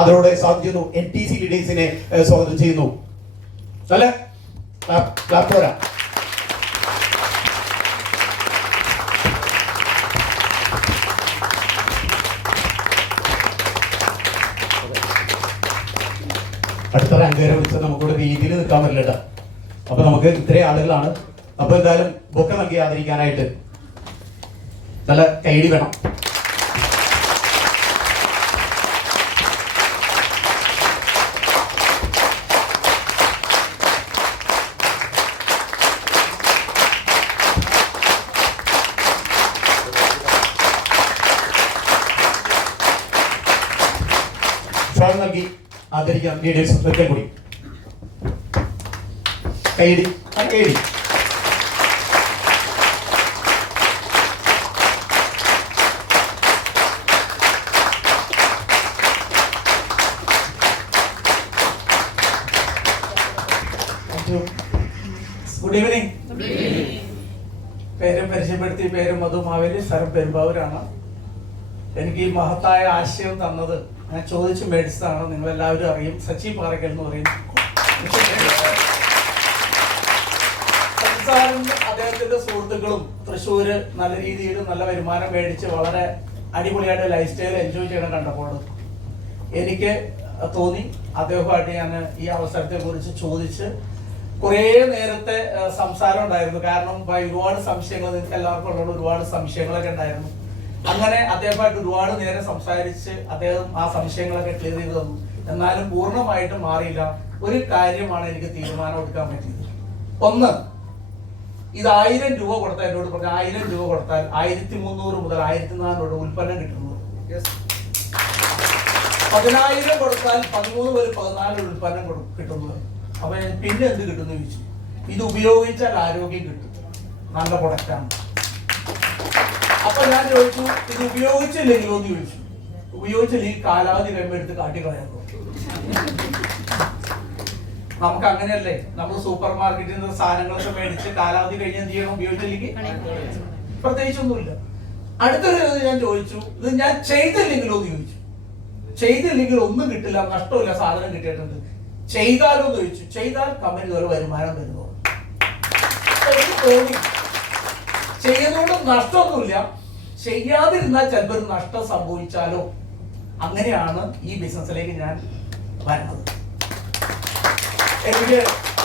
അതിലൂടെ സാധിക്കുന്നു. NTC ലീഡേഴ്സിനെ സ്വാഗതം ചെയ്യുന്നു. നല്ല ക്ലാപ്പോര. അടുത്ത റാങ്കുകാരെ വിളിച്ചാൽ നമുക്കിവിടെ രീതിയിൽ നിൽക്കാൻ പറ്റില്ല. അപ്പൊ നമുക്ക് ഇത്രയും ആളുകളാണ്. അപ്പൊ എന്തായാലും ബൊക്കെ നൽകി ആദരിക്കാനായിട്ട് നല്ല കൈഡി വേണം. സ്വാഗതം നൽകി ആദരിക്കാം ലീഡേഴ്സ് ഒരിക്കൽ കൂടി. കൈഡി കൈഡി. Good evening. പേര് പരിചയപ്പെടുത്തി. പേര് മധു മാവേലി, സ്ഥലം പെരുമ്പാവൂരാണ്. എനിക്ക് ഈ മഹത്തായ ആശയം തന്നത് ഞാൻ ചോദിച്ച് മേടിച്ചതാണ്. നിങ്ങളെല്ലാവരും അറിയും, സച്ചി പാറയ്ക്കൽ എന്ന് പറയും. അദ്ദേഹത്തിന്റെ സുഹൃത്തുക്കളും തൃശ്ശൂര് നല്ല രീതിയിൽ നല്ല വരുമാനം മേടിച്ച് വളരെ അടിപൊളിയായിട്ട് ലൈഫ് സ്റ്റൈൽ എൻജോയ് ചെയ്യണം കണ്ടപ്പോൾ എനിക്ക് തോന്നി അദ്ദേഹമായിട്ട് ഞാൻ ഈ അവസരത്തെ കുറിച്ച് ചോദിച്ച് കുറേ നേരത്തെ സംസാരം ഉണ്ടായിരുന്നു. കാരണം ഒരുപാട് സംശയങ്ങൾ, നിങ്ങൾക്ക് എല്ലാവർക്കും ഉള്ള ഒരുപാട് സംശയങ്ങളൊക്കെ ഉണ്ടായിരുന്നു. അങ്ങനെ അദ്ദേഹമായിട്ട് ഒരുപാട് നേരം സംസാരിച്ച് അദ്ദേഹം ആ സംശയങ്ങളൊക്കെ ക്ലിയർ ചെയ്ത് തന്നു. എന്നാലും പൂർണ്ണമായിട്ട് മാറിയില്ല. ഒരു കാര്യമാണ് എനിക്ക് തീരുമാനം എടുക്കാൻ പറ്റിയത്. ഒന്ന്, ഇത് 1000 രൂപ കൊടുത്താൽ, എന്നോട് പറഞ്ഞ 1000 രൂപ കൊടുത്താൽ 1300 മുതൽ 1400 ഉൽപ്പന്നം കിട്ടുന്നത്. 10,000 കൊടുത്താൽ 13 മുതൽ 14 ഉൽപ്പന്നം കിട്ടുന്നത്. അപ്പൊ പിന്നെ എന്ത് കിട്ടുന്നു ചോദിച്ചു. ഇത് ഉപയോഗിച്ചാൽ ആരോഗ്യം കിട്ടും, നല്ല പ്രൊഡക്റ്റാണ്. അപ്പൊ ഞാൻ ചോദിച്ചു, ഇത് ഉപയോഗിച്ചില്ലെങ്കിലോ എന്ന് ചോദിച്ചു. ഉപയോഗിച്ചില്ലെങ്കിൽ കാലാവധി കഴിയുമ്പോൾ എടുത്ത് കാട്ടിക്കളയാം. നമുക്ക് അങ്ങനെയല്ലേ, നമ്മൾ സൂപ്പർ മാർക്കറ്റിൽ നിന്ന് സാധനങ്ങളൊക്കെ മേടിച്ച് കാലാവധി കഴിഞ്ഞ് എന്ത് ചെയ്യണം? ഉപയോഗിച്ചില്ലെങ്കിൽ പ്രത്യേകിച്ചൊന്നുമില്ല. അടുത്തൊരു ഞാൻ ചോദിച്ചു, ഇത് ഞാൻ ചെയ്തില്ലെങ്കിലോ എന്ന് ചോദിച്ചു. ചെയ്തില്ലെങ്കിൽ ഒന്നും കിട്ടില്ല, നഷ്ടമില്ല, സാധനം കിട്ടിയിട്ടുണ്ട്. ചെയ്താലോ എന്ന് ചോദിച്ചു. ചെയ്താൽ കമ്പനി പോലെ വരുമാനം വരുന്നു. തോന്നി ചെയ്യുന്നതുകൊണ്ട് നഷ്ടമൊന്നുമില്ല, ചെയ്യാതിരുന്നാൽ ചിലപ്പോൾ ഒരു നഷ്ടം സംഭവിച്ചാലോ. അങ്ങനെയാണ് ഈ ബിസിനസ്സിലേക്ക് ഞാൻ വരുന്നത്. എനിക്ക്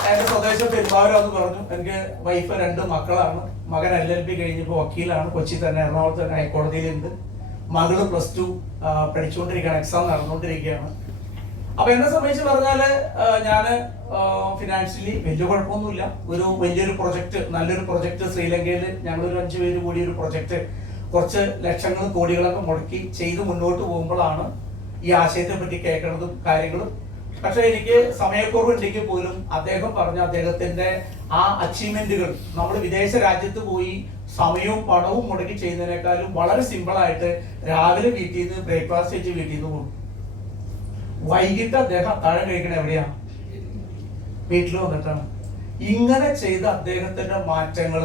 എന്റെ സ്വദേശം പെരുമ്പാവൂരാന്ന് പറഞ്ഞു. എനിക്ക് വൈഫ് 2 മക്കളാണ്. മകൻ LLB കഴിഞ്ഞപ്പോൾ വക്കീലാണ്, കൊച്ചി തന്നെ, എറണാകുളത്ത് തന്നെ ഹൈക്കോടതിയിലുണ്ട്. മകള് +2 പഠിച്ചുകൊണ്ടിരിക്കുകയാണ്, എക്സാം നടന്നുകൊണ്ടിരിക്കുകയാണ്. അപ്പൊ എന്നെ സംബന്ധിച്ച് പറഞ്ഞാല് ഞാന് ഫിനാൻഷ്യലി വലിയ കുഴപ്പമൊന്നുമില്ല. ഒരു വലിയൊരു പ്രൊജക്ട്, നല്ലൊരു പ്രൊജക്ട് ശ്രീലങ്കയിൽ ഞങ്ങളൊരു 5 പേര് കൂടി ഒരു പ്രൊജക്ട് കുറച്ച് ലക്ഷങ്ങൾ കോടികളൊക്കെ മുടക്കി ചെയ്ത് മുന്നോട്ട് പോകുമ്പോഴാണ് ഈ ആശയത്തെ പറ്റി കേൾക്കുന്നതും കാര്യങ്ങളും. പക്ഷെ എനിക്ക് സമയക്കുറവുണ്ടെങ്കിൽ പോലും അദ്ദേഹം പറഞ്ഞ അദ്ദേഹത്തിന്റെ ആ അച്ചീവ്മെന്റുകൾ നമ്മൾ വിദേശ രാജ്യത്ത് പോയി സമയവും പണവും മുടക്കി ചെയ്യുന്നതിനേക്കാളും വളരെ സിമ്പിൾ ആയിട്ട് രാവിലെ വീട്ടിൽ നിന്ന് ബ്രേക്ക്ഫാസ്റ്റ് കഴിച്ച് വീട്ടിൽ നിന്ന് പോകും. വൈകിട്ട് അദ്ദേഹം അത്താഴം കഴിക്കണ എവിടെയാ? വീട്ടിൽ വന്നിട്ടാണ്. ഇങ്ങനെ ചെയ്ത അദ്ദേഹത്തിന്റെ മാറ്റങ്ങൾ,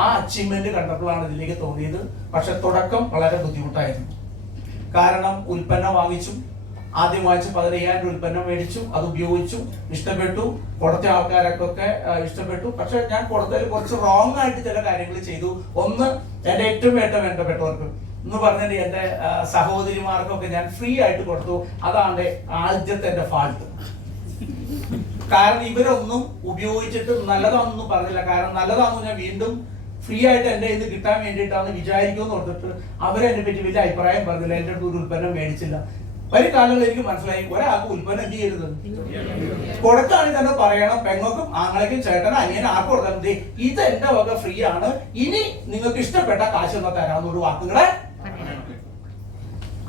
ആ അച്ചീവ്മെന്റ് കണ്ടപ്പോഴാണ് ഇതിലേക്ക് തോന്നിയത്. പക്ഷെ തുടക്കം വളരെ ബുദ്ധിമുട്ടായിരുന്നു. കാരണം ഉൽപ്പന്നം വാങ്ങിച്ചു, ആദ്യം വാങ്ങിച്ച് 15,000 ഉൽപ്പന്നം മേടിച്ചു, അത് ഉപയോഗിച്ചു, ഇഷ്ടപ്പെട്ടു, കൊടുത്ത ആൾക്കാരൊക്കെ ഇഷ്ടപ്പെട്ടു. പക്ഷെ ഞാൻ കൊടുത്തതിൽ കുറച്ച് റോങ് ആയിട്ട് ചില കാര്യങ്ങൾ ചെയ്തു. ഒന്ന്, എന്റെ ഏറ്റവും വേണ്ടപ്പെട്ടവർക്ക് എന്ന് പറഞ്ഞിട്ട് എന്റെ സഹോദരിമാർക്കൊക്കെ ഞാൻ ഫ്രീ ആയിട്ട് കൊടുത്തു. അതാണ് ആദ്യത്തെ എന്റെ ഫാൾട്ട്. കാരണം ഇവരൊന്നും ഉപയോഗിച്ചിട്ട് നല്ലതാണെന്നൊന്നും പറഞ്ഞില്ല. കാരണം നല്ലതാണെന്ന് ഞാൻ വീണ്ടും ഫ്രീ ആയിട്ട് എന്റെ ഇത് കിട്ടാൻ വേണ്ടിയിട്ടാണ് വിചാരിക്കുമെന്ന് ഓർത്തിട്ട് അവരെന്നെ പറ്റി വലിയ അഭിപ്രായം പറഞ്ഞില്ല. എന്റെ അടുത്ത് ഒരു ഉൽപ്പന്നം മേടിച്ചില്ല. വരും കാലങ്ങളിൽ എനിക്ക് മനസ്സിലായി, ഒരാൾക്ക് ഉൽപ്പന്നം എന്ത് ചെയ്യരുത്, കൊടുക്കുകയാണെങ്കിൽ തന്നെ പറയണം. പെങ്ങൾക്കും ആങ്ങളേക്കും ചേട്ടനും അനിയനും ആർക്കും കൊടുത്താൽ മതി, ഇത് എന്റെ വക ഫ്രീ ആണ്, ഇനി നിങ്ങൾക്ക് ഇഷ്ടപ്പെട്ട കാശ് എന്നാ തരാമെന്നൊരു വാക്കുകളെ.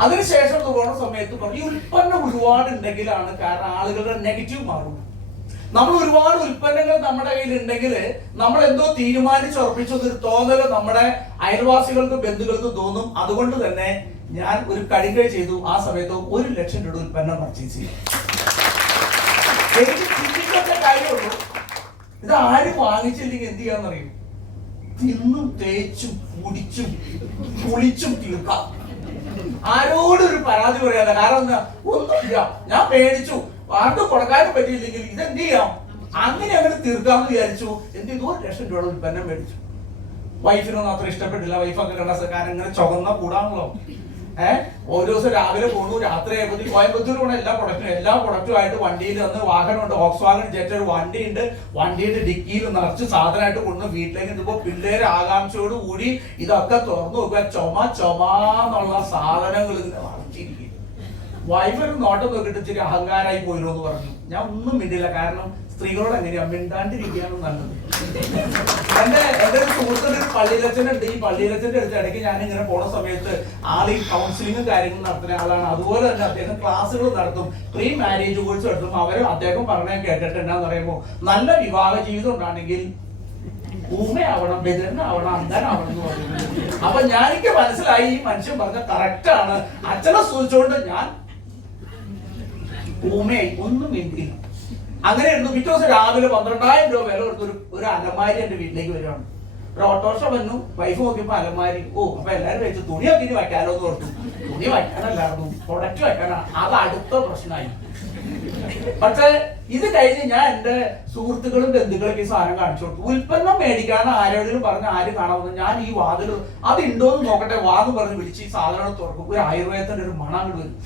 അതിനുശേഷം പോണ സമയത്ത് പറഞ്ഞു, ഈ ഉൽപ്പന്നം ഒരുപാട് ഉണ്ടെങ്കിലാണ് കാരണം ആളുകളുടെ നെഗറ്റീവ് മാറും. നമ്മൾ ഒരുപാട് ഉൽപ്പന്നങ്ങൾ നമ്മുടെ കയ്യിൽ ഉണ്ടെങ്കിൽ നമ്മൾ എന്തോ തീരുമാനിച്ചുറപ്പിച്ചൊരു തോന്നല് നമ്മുടെ അയൽവാസികൾക്കും ബന്ധുക്കൾക്കും തോന്നും. അതുകൊണ്ട് തന്നെ ഞാൻ ഒരു കടികൈ ചെയ്തു. ആ സമയത്ത് 1 ലക്ഷം രൂപ ഉൽപ്പന്നം പർച്ചേസ് ചെയ്തു. എനിക്ക് ചിന്തിക്കേണ്ട കാര്യമുള്ളൂ, ഇത് ആരും വാങ്ങിച്ചില്ലെങ്കിൽ എന്ത് ചെയ്യാന്നറിയും? തിന്നും തേച്ചും കുടിച്ചും കുളിച്ചും തീർക്കാം. ആരോടും ഒരു പരാതി പറയാല്ല. കാരണം എന്താ, ഒന്നുമില്ല, ഞാൻ പേടിച്ചു, ആർക്കും കൊടുക്കാനും പറ്റിയില്ലെങ്കിൽ ഇതെന്ത് ചെയ്യാം, അങ്ങനെ അങ്ങനെ തീർക്കാമെന്ന് വിചാരിച്ചു. എന്ത് ചെയ്തു, 1 ലക്ഷം രൂപയുടെ ഉൽപ്പന്നം മേടിച്ചു. വൈഫിനൊന്നും അത്ര ഇഷ്ടപ്പെട്ടില്ല. വൈഫ് അങ്ങനെ കണ്ട കാരണം ഇങ്ങനെ ചുവന്ന കൂടാണല്ലോ. ഓരോ ദിവസം രാവിലെ പോകുന്നു, രാത്രി ആയപ്പോൾ കോയമ്പത്തൂർ പോണ എല്ലാ പ്രൊഡക്റ്റും ആയിട്ട് വണ്ടിയിൽ വന്ന് വാഹനമുണ്ട്, Volkswagen Jetta ഒരു വണ്ടിയുണ്ട്. വണ്ടിയുടെ ഡിക്കിയിൽ നിറച്ച് സാധനമായിട്ട് കൊണ്ടു വീട്ടിലേക്ക് എത്തുമ്പോൾ പിള്ളേര് ആകാംക്ഷയോട് കൂടി ഇതൊക്കെ തുറന്നു നോക്കുക. ചുമന്നുള്ള സാധനങ്ങൾ ഇങ്ങനെ വളർത്തിയിരിക്കും. വൈഫ് ഒരു നോട്ടം നോക്കിയിട്ട് ഇച്ചിരി അഹങ്കാരായി പോയിരുന്നു എന്ന് പറഞ്ഞു. ഞാൻ ഒന്നും മിണ്ടില്ല, കാരണം സ്ത്രീകളോട് എങ്ങനെയാ മിണ്ടാണ്ടിരിക്കുകയാണ് നല്ലത്. എന്റെ ഒരു സുഹൃത്തിന്റെ ഒരു പള്ളിയിലച്ഛനുണ്ട്. ഈ പള്ളിയിലച്ഛന്റെ അടുത്ത് ഇടയ്ക്ക് ഞാൻ ഇങ്ങനെ പോണ സമയത്ത് ആൾ ഈ കൗൺസിലിങ്ങും കാര്യങ്ങളും നടത്തുന്ന ആളാണ്. അതുപോലെ തന്നെ അദ്ദേഹം ക്ലാസ്സുകൾ നടത്തും, പ്രീ മാരേജ് കോഴ്സ് നടത്തും. അദ്ദേഹം പറഞ്ഞ കേട്ടിട്ട് എന്നാന്ന് പറയുമ്പോൾ, നല്ല വിവാഹ ജീവിതം ഉണ്ടാണെങ്കിൽ ഊമയാവണം, ബദിരനാവണം, അന്ധനാവണം എന്ന് പറയുന്നത്. അപ്പൊ എനിക്ക് മനസ്സിലായി ഈ മനുഷ്യൻ പറഞ്ഞ കറക്റ്റ് ആണ്. അച്ഛനെ സൂചിച്ചുകൊണ്ട് ഞാൻ ഊമയായി, ഒന്നും മിണ്ടില്ല. അങ്ങനെ ഇരുന്നു. പിറ്റേ ദിവസം രാവിലെ 12,000 രൂപ വില കൊടുത്ത് ഒരു അലമാരി എന്റെ വീട്ടിലേക്ക് വരികയാണ്. ഒരു ഓട്ടോറിക്ഷ വന്നു. വൈഫ് നോക്കിയപ്പോ അലമാരി. അപ്പൊ എല്ലാവരും വെച്ച് തുണിയൊക്കെ ഇനി വയ്ക്കാലോ എന്ന് ഓർത്തു. തുണി വയ്ക്കാനല്ലായിരുന്നു, പ്രൊഡക്റ്റ് വയ്ക്കാനാണ്. അത് അടുത്ത പ്രശ്നമായി. പക്ഷെ ഇത് കഴിഞ്ഞ് ഞാൻ എന്റെ സുഹൃത്തുക്കളും ബന്ധുക്കളൊക്കെ ഈ സാധനം കാണിച്ചു കൊടുത്തു. ഉൽപ്പന്നം മേടിക്കാൻ ആരോടെങ്കിലും പറഞ്ഞ് ആര് കാണാമെന്ന് ഞാൻ ഈ വാതിൽ അത് ഉണ്ടോന്ന് നോക്കട്ടെ വാന്ന് പറഞ്ഞ് വിളിച്ച് ഈ സാധനം തുറക്കും. ഒരു ആയുർവേദത്തിന്റെ ഒരു മണം അങ്ങോട്ട് വരും.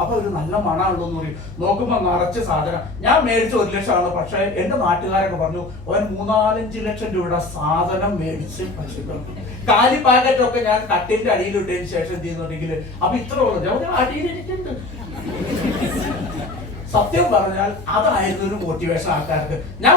അപ്പൊ ഒരു നല്ല മണമുള്ളൂ എന്ന് പറയും. നോക്കുമ്പോ നിറച്ച് സാധനം. ഞാൻ മേടിച്ച 1 ലക്ഷമാണ്. പക്ഷെ എന്റെ നാട്ടുകാരൊക്കെ പറഞ്ഞു അവൻ 3-4-5 ലക്ഷം രൂപയുടെ സാധനം മേടിച്ച് പശുക്കൾ. കാലി പാക്കറ്റൊക്കെ ഞാൻ കട്ടിന്റെ അടിയിലിട്ടതിന് ശേഷം എന്ത് ചെയ്യുന്നുണ്ടെങ്കിൽ അപ്പൊ ഇത്ര ഉള്ളത് അടിയിലിട്ടുണ്ട്. സത്യം പറഞ്ഞാൽ അതായിരുന്നു ഒരു മോട്ടിവേഷൻ ആൾക്കാർക്ക്. ഞാൻ